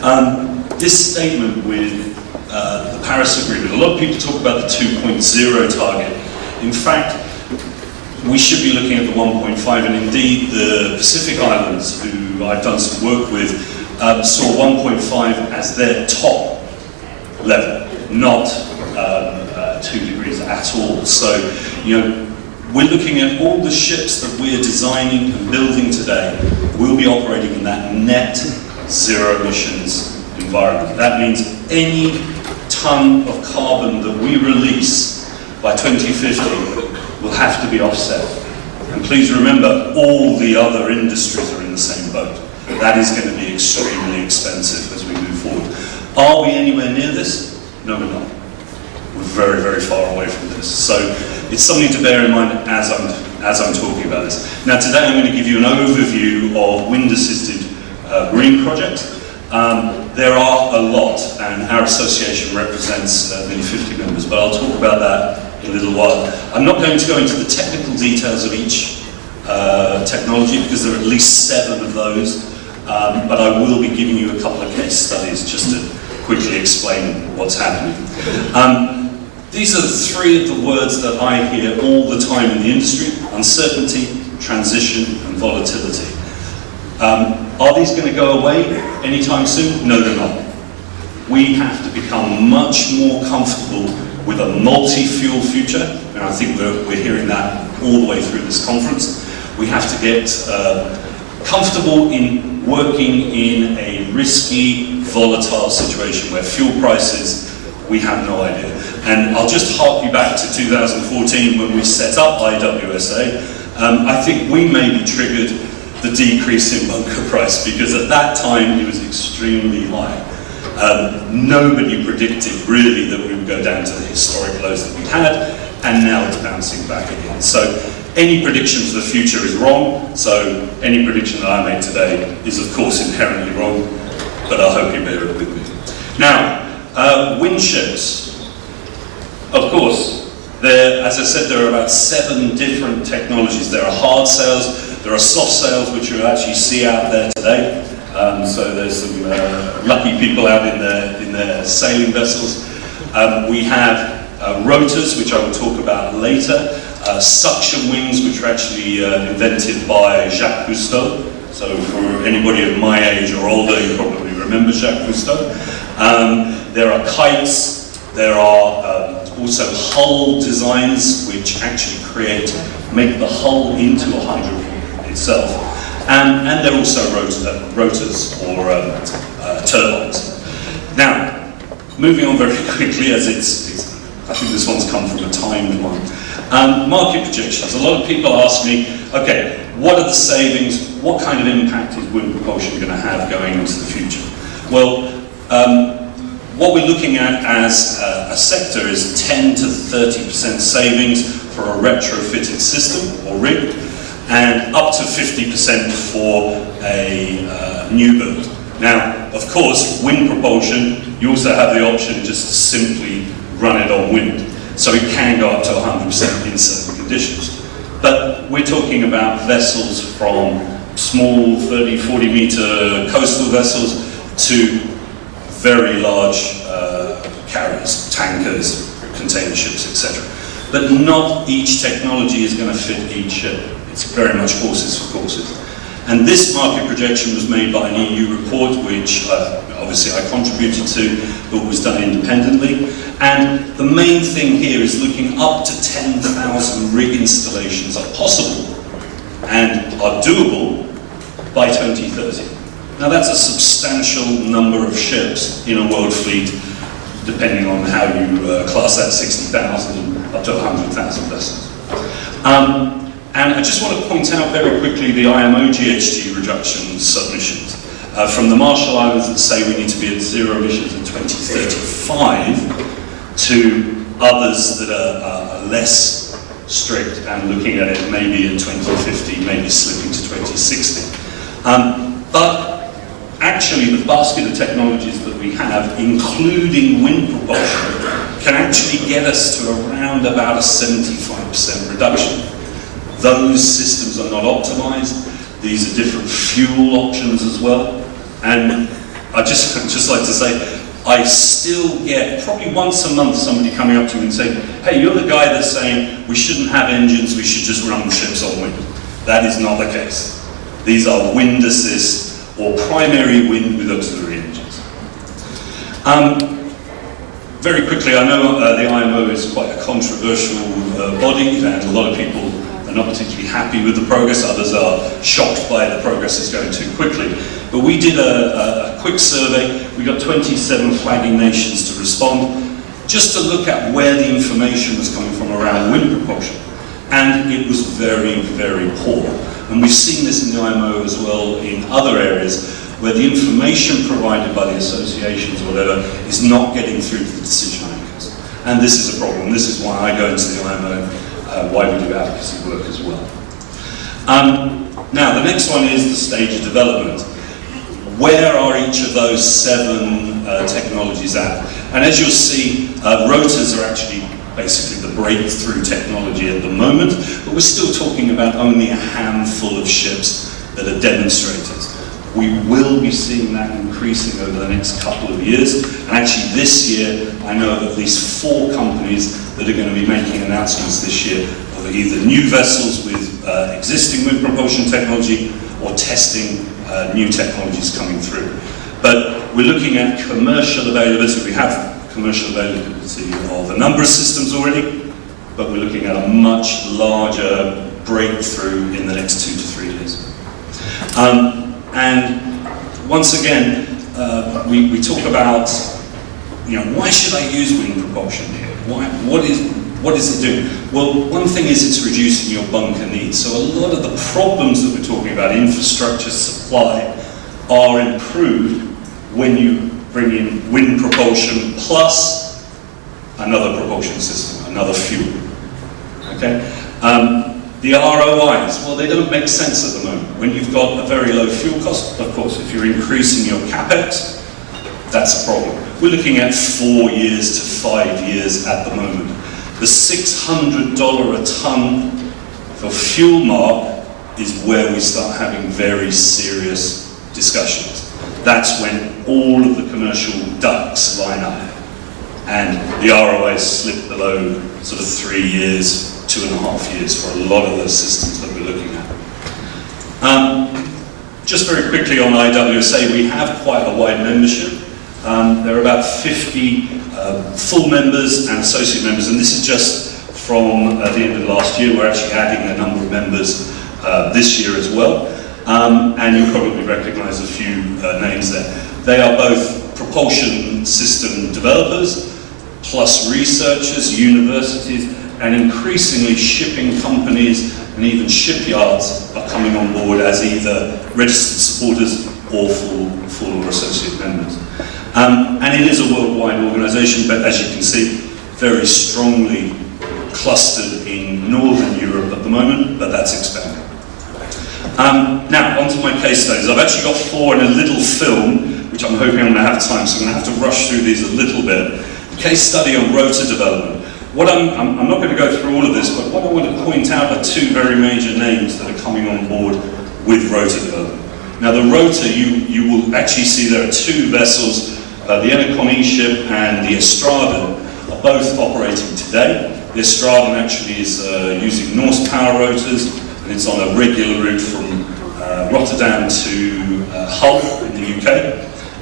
This statement with the Paris Agreement, a lot of people talk about the 2.0 target. In fact, we should be looking at the 1.5, and indeed the Pacific Islands, who I've done some work with, saw 1.5 as their top level, not 2 degrees at all. So, you know, we're looking at all the ships that we're designing and building today will be operating in that net zero emissions environment. That means any ton of carbon that we release by 2050 will have to be offset. And please remember, all the other industries are in the same boat. That is going to be extremely expensive as we move forward. Are we anywhere near this? No, we're not. We're very, very far away from this. So it's something to bear in mind as I'm talking about this. Now today I'm going to give you an overview of wind-assisted marine projects. There are a lot, and our association represents nearly 50 members, but I'll talk about that in a little while. I'm not going to go into the technical details of each technology because there are at least 7 of those, but I will be giving you a couple of case studies just to quickly explain what's happening. These are 3 of the words that I hear all the time in the industry: uncertainty, transition, and volatility. Are these going to go away anytime soon? No, they're not. We have to become much more comfortable with a multi-fuel future, and I think we're hearing that all the way through this conference. We have to get comfortable in working in a risky, volatile situation where fuel prices, we have no idea. And I'll just hark you back to 2014 when we set up ISWA. I think we maybe triggered the decrease in bunker price, because at that time it was extremely high. Nobody predicted really that we would go down to the historic lows that we had, and now it's bouncing back again. So any prediction for the future is wrong, so any prediction that I make today is of course inherently wrong, but I hope you bear it with me. Now, wind ships, of course, as I said, there are about 7 different technologies. There are hard sails, there are soft sails, which you actually see out there today. So there's some lucky people out in their sailing vessels. We have rotors, which I will talk about later. Suction wings, which were actually invented by Jacques Cousteau. So for anybody of my age or older, you probably remember Jacques Cousteau. There are kites. There are also hull designs, which actually make the hull into a hydroplane itself. And there are also rotors or turbines. Now, moving on very quickly, as I think this one's come from a timed one. Market projections. A lot of people ask me, okay, what are the savings? What kind of impact is wind propulsion going to have going into the future? Well, what we're looking at as a sector is 10 to 30% savings for a retrofitted system or rig, and up to 50% for a new build. Now, of course, wind propulsion, you also have the option just to simply run it on wind. So it can go up to 100% in certain conditions. But we're talking about vessels from small 30, 40 meter coastal vessels to very large carriers, tankers, container ships, etc. But not each technology is going to fit each ship. It's very much horses for courses. And this market projection was made by an EU report, which obviously I contributed to, but was done independently. And the main thing here is looking up to 10,000 rig installations are possible and are doable by 2030. Now that's a substantial number of ships in a world fleet, depending on how you class that, 60,000 up to 100,000 vessels. And I just want to point out very quickly the IMO GHG reduction submissions from the Marshall Islands that say we need to be at zero emissions in 2035 to others that are less strict and looking at it maybe in 2050, maybe slipping to 2060. But actually the basket of technologies that we have, including wind propulsion, can actually get us to around about a 75% reduction. Those systems are not optimized. These are different fuel options as well. And I'd just like to say, I still get, probably once a month, somebody coming up to me and saying, hey, you're the guy that's saying we shouldn't have engines, we should just run ships on wind. That is not the case. These are wind assist or primary wind with auxiliary engines. Very quickly, I know the IMO is quite a controversial body, and a lot of people are not particularly happy with the progress. Others are shocked by the progress that's going too quickly. But we did a quick survey. We got 27 flagging nations to respond, just to look at where the information was coming from around wind propulsion. And it was very, very poor. And we've seen this in the IMO as well in other areas, where the information provided by the associations or whatever is not getting through to the decision makers. And this is a problem. This is why I go into the IMO, why we do advocacy work as well. Now, the next one is the stage of development. Where are each of those 7 technologies at? And as you'll see, rotors are actually basically the breakthrough technology at the moment, but we're still talking about only a handful of ships that are demonstrators. We will be seeing that increasing over the next couple of years, and actually this year I know of at least 4 companies that are going to be making announcements this year of either new vessels with existing wind propulsion technology or testing new technologies coming through. But we're looking at commercial availability. We have commercial availability of a number of systems already, but we're looking at a much larger breakthrough in the next 2 to 3 years. And once again, we talk about, why should I use wind propulsion here? What is it doing? Well, one thing is it's reducing your bunker needs. So a lot of the problems that we're talking about, infrastructure, supply, are improved when you bring in wind propulsion plus another propulsion system, another fuel. Okay? The ROIs, well, they don't make sense at the moment. When you've got a very low fuel cost, of course, if you're increasing your capex, that's a problem. We're looking at 4 years to 5 years at the moment. The $600 a ton for fuel mark is where we start having very serious discussions. That's when all of the commercial ducks line up and the ROIs slip below sort of 3 years, 2.5 years for a lot of those systems that we're looking at. Just very quickly on IWSA, we have quite a wide membership. There are about 50 full members and associate members, and this is just from the end of last year. We're actually adding a number of members this year as well, and you'll probably recognize a few names there. They are both propulsion system developers, plus researchers, universities, and increasingly shipping companies and even shipyards are coming on board as either registered supporters or full or associate members. And it is a worldwide organisation, but as you can see, very strongly clustered in Northern Europe at the moment, but that's expanding. Now, onto my case studies. I've actually got 4 in a little film, which I'm hoping I'm going to have time, so I'm going to have to rush through these a little bit. Case study on rotor development. I'm not going to go through all of this, but what I want to point out are 2 very major names that are coming on board with rotor development. Now, the rotor, you will actually see there are 2 vessels. The Enercon E-ship and the Estraden are both operating today. The Estraden actually is using Norse power rotors, and it's on a regular route from Rotterdam to Hull in the UK,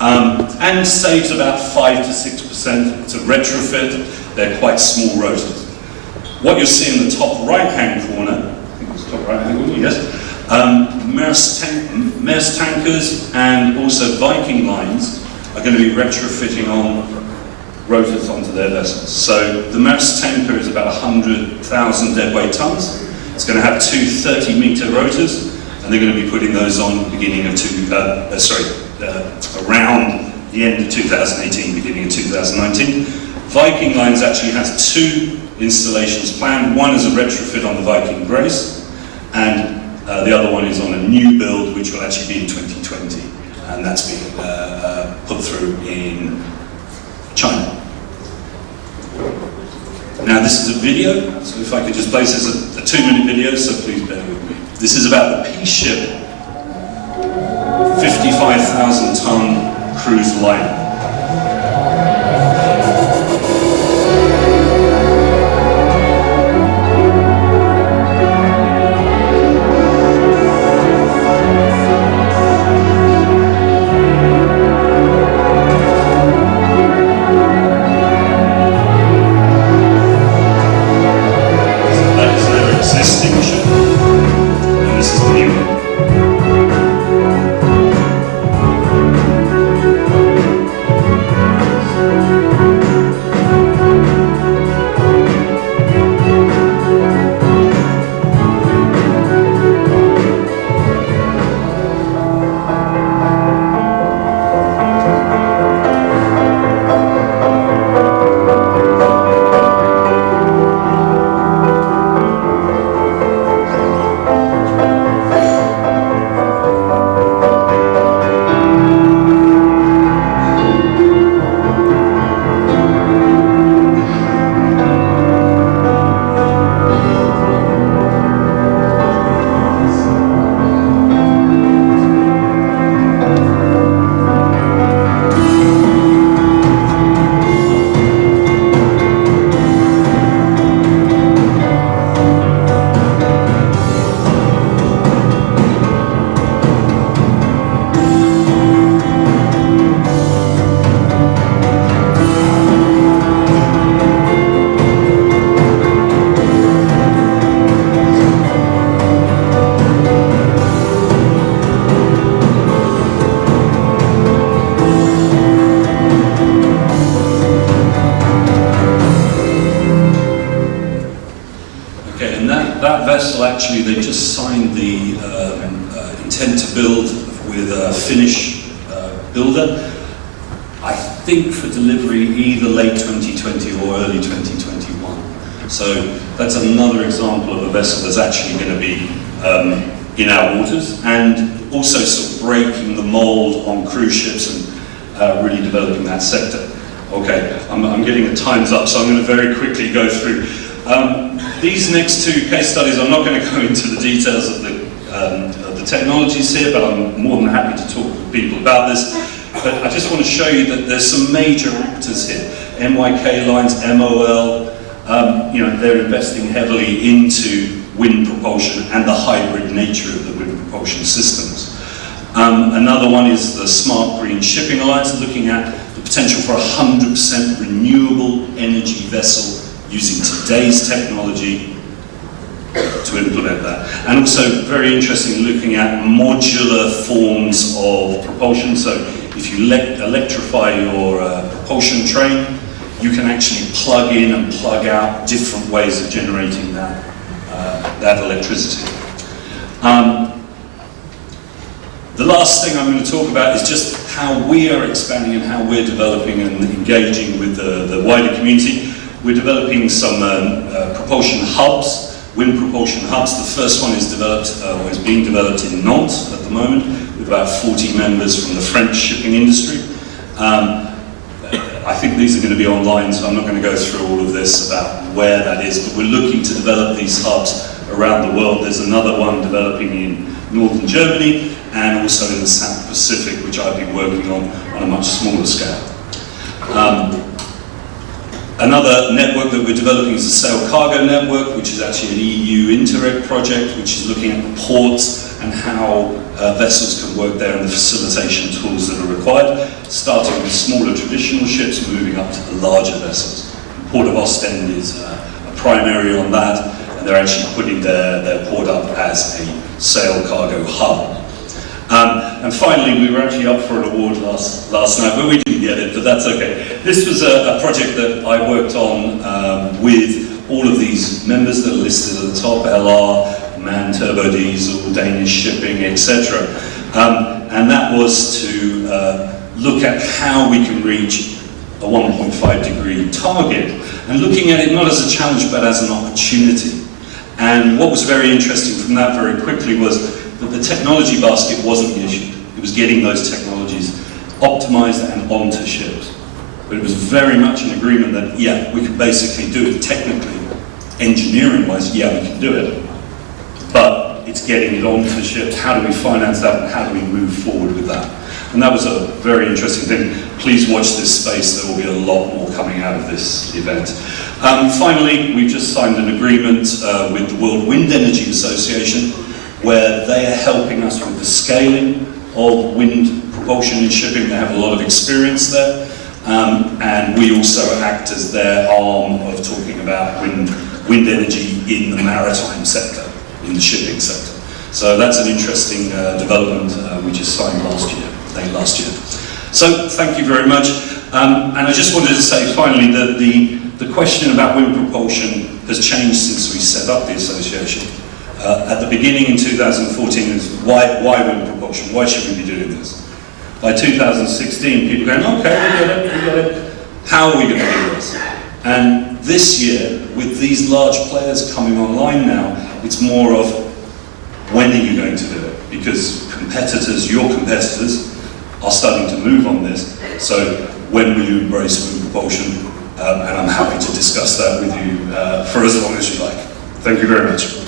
and saves about 5 to 6%. It's a retrofit. They're quite small rotors. What you'll see in the top right-hand corner, I think it's the top right-hand corner, yes, Maersk tankers and also Viking lines are going to be retrofitting on rotors onto their vessels. So the Maersk tanker is about 100,000 deadweight tons. It's going to have 2 30-meter rotors, and they're going to be putting those on beginning of around the end of 2018, beginning of 2019. Viking Lines actually has 2 installations planned. One is a retrofit on the Viking Grace, and the other one is on a new build, which will actually be in 2020, and that's being put through in China. Now, this is a video, so if I could just place this as a 2-minute video, so please bear with me. This is about the P-ship, 55,000 ton cruise liner. Actually, they just signed the intent to build with a Finnish builder, I think for delivery either late 2020 or early 2021. So that's another example of a vessel that's actually going to be in our waters, and also sort of breaking the mold on cruise ships and really developing that sector. Okay, I'm getting the time's up, so I'm going to very quickly go through. These next two case studies, I'm not going to go into the details of the technologies here, but I'm more than happy to talk with people about this. But I just want to show you that there's some major actors here. MYK Lines, MOL, they're investing heavily into wind propulsion and the hybrid nature of the wind propulsion systems. Another one is the Smart Green Shipping Alliance, looking at the potential for a 100% renewable energy vessel using today's technology to implement that. And also, very interesting, looking at modular forms of propulsion. So if you electrify your propulsion train, you can actually plug in and plug out different ways of generating that electricity. The last thing I'm going to talk about is just how we are expanding and how we're developing and engaging with the wider community. We're developing some propulsion hubs, wind propulsion hubs. The first one is developed, or is being developed in Nantes at the moment, with about 40 members from the French shipping industry. I think these are going to be online, so I'm not going to go through all of this about where that is, but we're looking to develop these hubs around the world. There's another one developing in northern Germany, and also in the South Pacific, which I've been working on a much smaller scale. Another network that we're developing is the Sail Cargo Network, which is actually an EU Interreg project, which is looking at the ports and how vessels can work there and the facilitation tools that are required, starting with smaller traditional ships, moving up to the larger vessels. The Port of Ostend is a primary on that, and they're actually putting their port up as a sail cargo hub. And finally, we were actually up for an award last night, but we didn't get it, but that's okay. This was a project that I worked on with all of these members that are listed at the top, LR, MAN Turbo Diesel, Danish Shipping, etc. And that was to look at how we can reach a 1.5 degree target, and looking at it not as a challenge but as an opportunity. And what was very interesting from that very quickly was that the technology basket wasn't the issue. It was getting those technologies optimized and onto ships. But it was very much an agreement that, yeah, we could basically do it technically, engineering-wise, yeah, we can do it. But it's getting it onto ships. How do we finance that, and how do we move forward with that? And that was a very interesting thing. Please watch this space. There will be a lot more coming out of this event. Finally, we've just signed an agreement with the World Wind Energy Association, where they are helping us with the scaling of wind propulsion in shipping. They have a lot of experience there. And we also act as their arm of talking about wind energy in the maritime sector, in the shipping sector. So that's an interesting development we just signed late last year. So thank you very much. And I just wanted to say finally that the question about wind propulsion has changed since we set up the association. At the beginning in 2014 is why wind propulsion? Why should we be doing this? By 2016, people going, okay, we get it. How are we going to do this? And this year, with these large players coming online now, it's more of when are you going to do it? Because competitors, your competitors, are starting to move on this. So when will you embrace wind propulsion? And I'm happy to discuss that with you for as long as you like. Thank you very much.